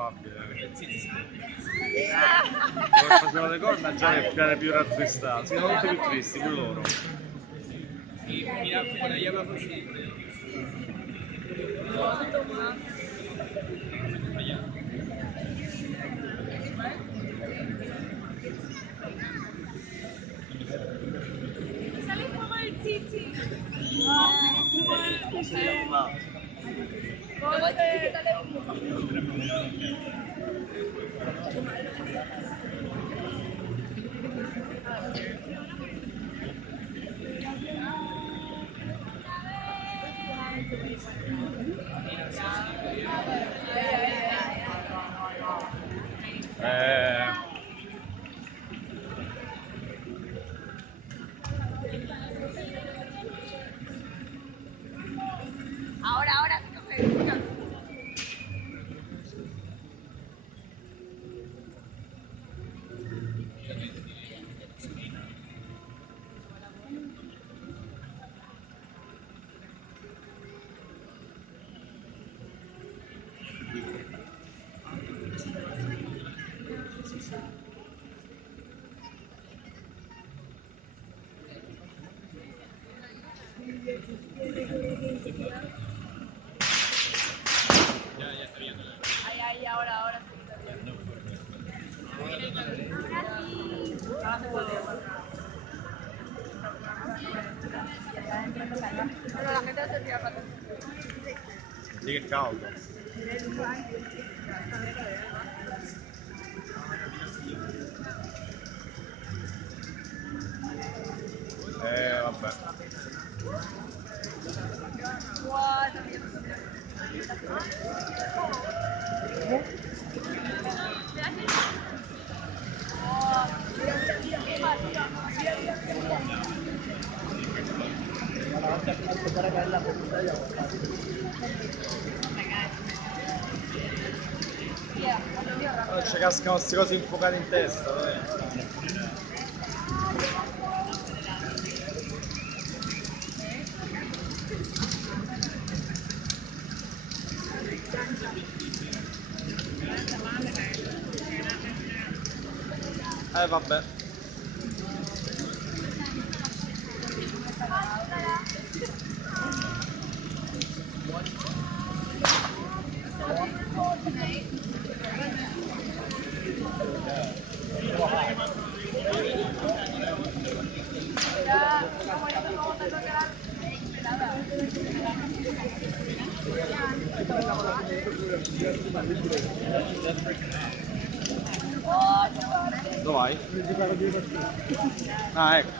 probabile. Dove facevano le corna già che più era più rattristata. Si erano tutti più tristi, pure loro. Sale como el chichi. Eh, Ahora, coge. Ahí, ahora sí. Pero la gente no se tira para atrás. Sì, che caldo. Vabbè. Non ci cascano queste cose infuocate in testa, dai. Vabbè. Dove vai? Ah, ecco.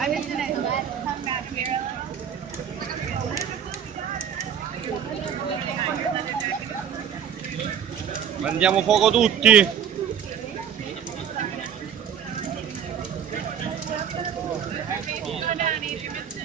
I'm just gonna come back here a little. Prendiamo fuoco tutti. Go down, Adrian.